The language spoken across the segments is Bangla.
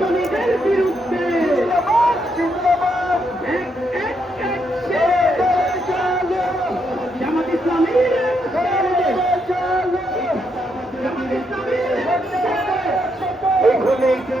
খুনিদের বিরুদ্ধে জামাত ইসলামীর এক সে। জামাত ইসলামীর এক সে। এই খুনিদের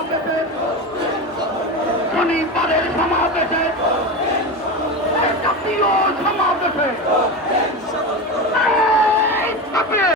সমাবেশে শনিবারের সমাবেশে জাতীয় সমাবেশে।